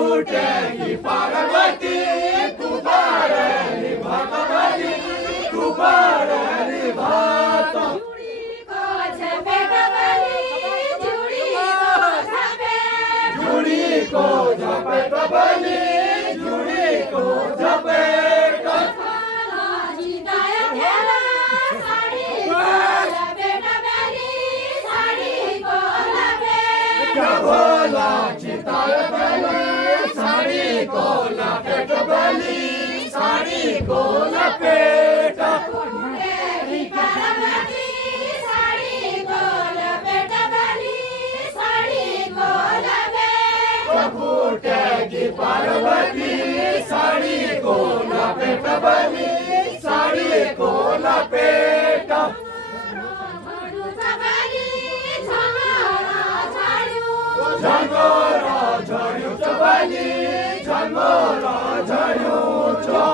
फुटेगी पार्वती तू बारली भगवती तू बारली भात जुड़ी को झपेट बली जुड़ी को झपेट भोला चिताय बली साड़ी को लपेट बली साड़ी को लपेट फूटेगी पार्वती साड़ी को लपेट बली साड़ी को लपेट झंगोरा झड़ियो चबली झंगोरा झड़ियो चो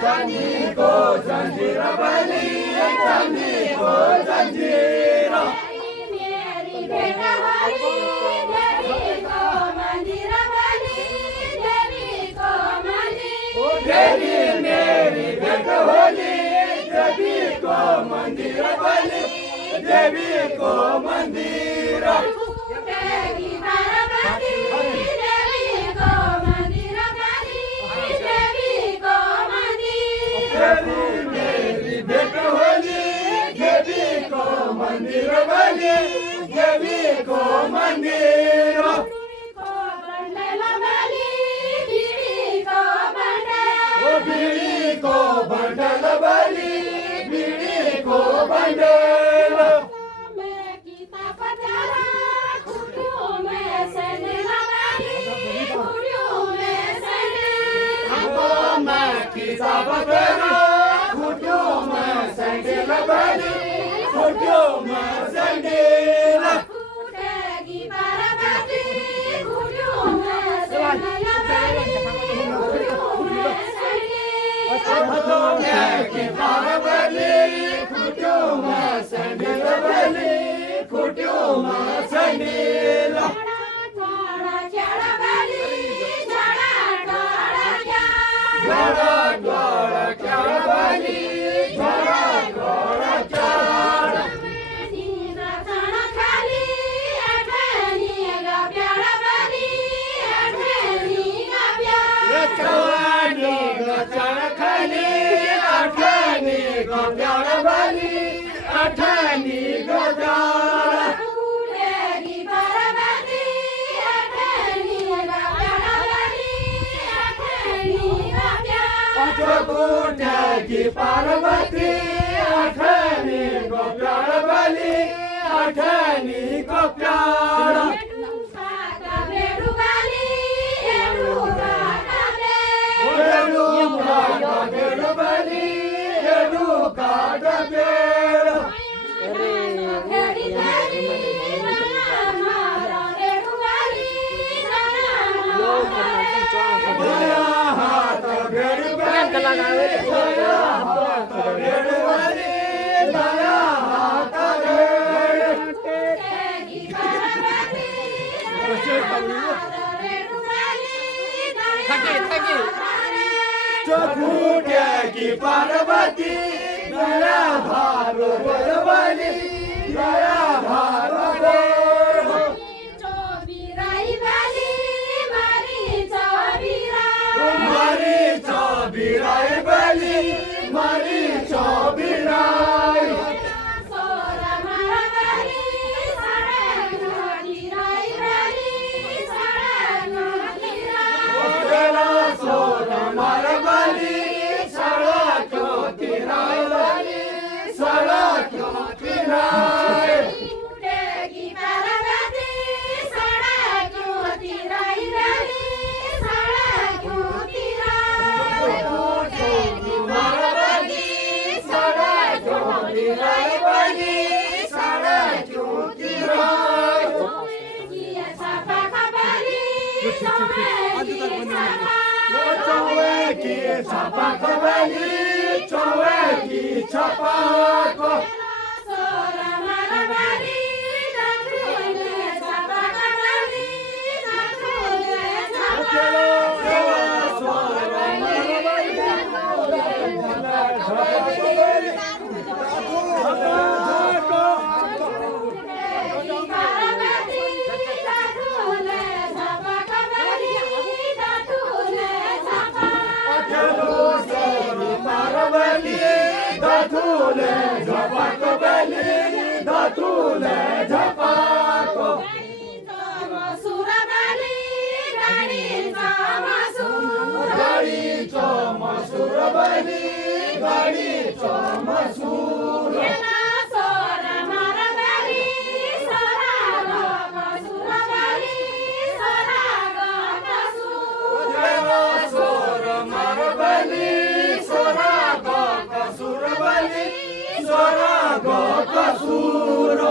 चांदी को जंजीर बली चांदी को जंजीर मेरी भेंट वाली देवी को मंदिर बली देवी को मंदिर देवी मेरी भेंट वाली देवी को मंदिर बली देवी को मंदिर देवी पार्वती देवी को मंदिर बली देवी को देवी मेरी भेंट होली देवी को मंदिर बली देवी को मंदिर बीड़ी को बंडल बली बीड़ी को बंडल किताब तेरा खुटियों में सैंडल बली खुटियों में सैंडल फूटेगी पार्वती खुटियों में सैंडल बली फूटेगी पार्वती खुटियों में सैंडल बली खुटियों में सैंडल झड़ा झड़ा क्या बली झड़ा झड़ा चार नीरा चना खाली अठनी गा प्यार बली अठनी गा प्यार चवानी गा चना खाली अठनी गा प्यार बली अठनी गा चार फूटेगी पार्वती अठनी गा प्यार बली अठनी फूटेगी पार्वती अठनी को प्यार बली अठनी को प्यार फूटेगी पार्वती नया भारो बली नया भारो चौबीराई बली मारी चौबीराई बली मारी चौबीराई छपाक बेली चौकी छपाक धतुले झपाक बेली धतुले झपाक गाडीचो मसूर बेली गाडीचो मसूर Kasuro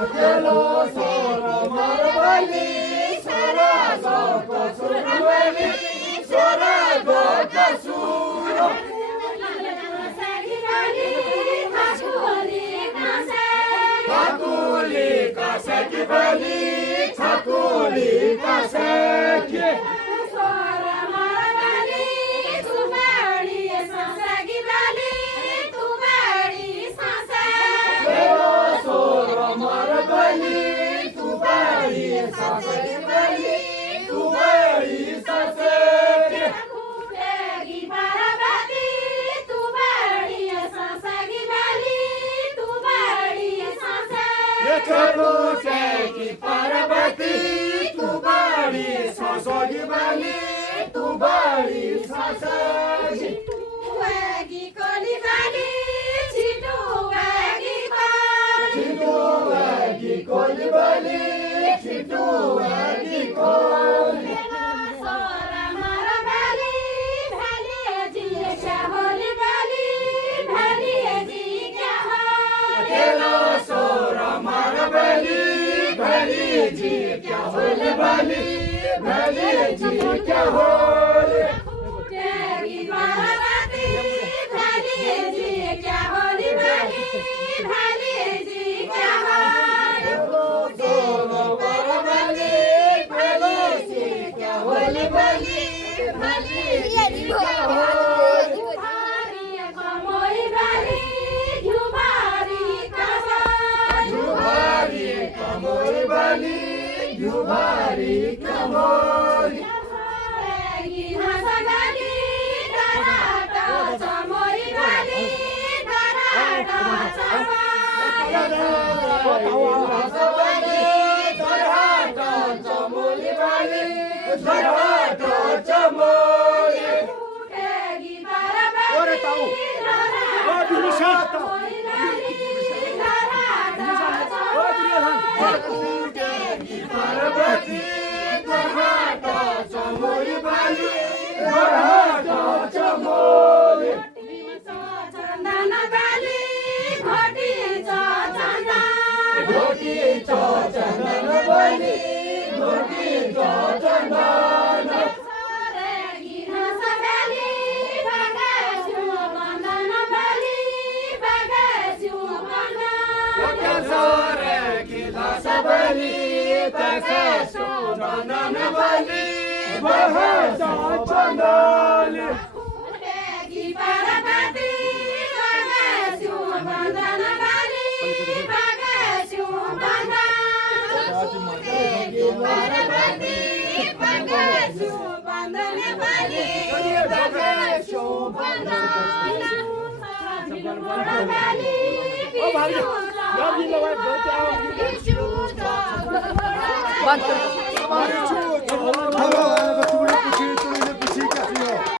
Akelo sora marabali sora go kasuro sora go kasuro Hakuli kaseki bali hakuli kaseki Parvati, tu bari sasogi bali, tu bari sasogi. Wagi koli bali, chitu wagi koli. Chitu wagi koli bali, chitu wagi koli. Sora mara bali, bali ji kya holi bali, bali ji kya holi. Akela sora mara bali. भली जी क्या hole भली भली जी क्या hole तेरी पार्वती भली जी क्या hole भली भली जी क्या होल दोनों पार्वती भली जी क्या होल भली भली जी क्या होल भारी कमोई भली जुबारी कसम जुबारी कमोई बली जुबारी कमोई Bant.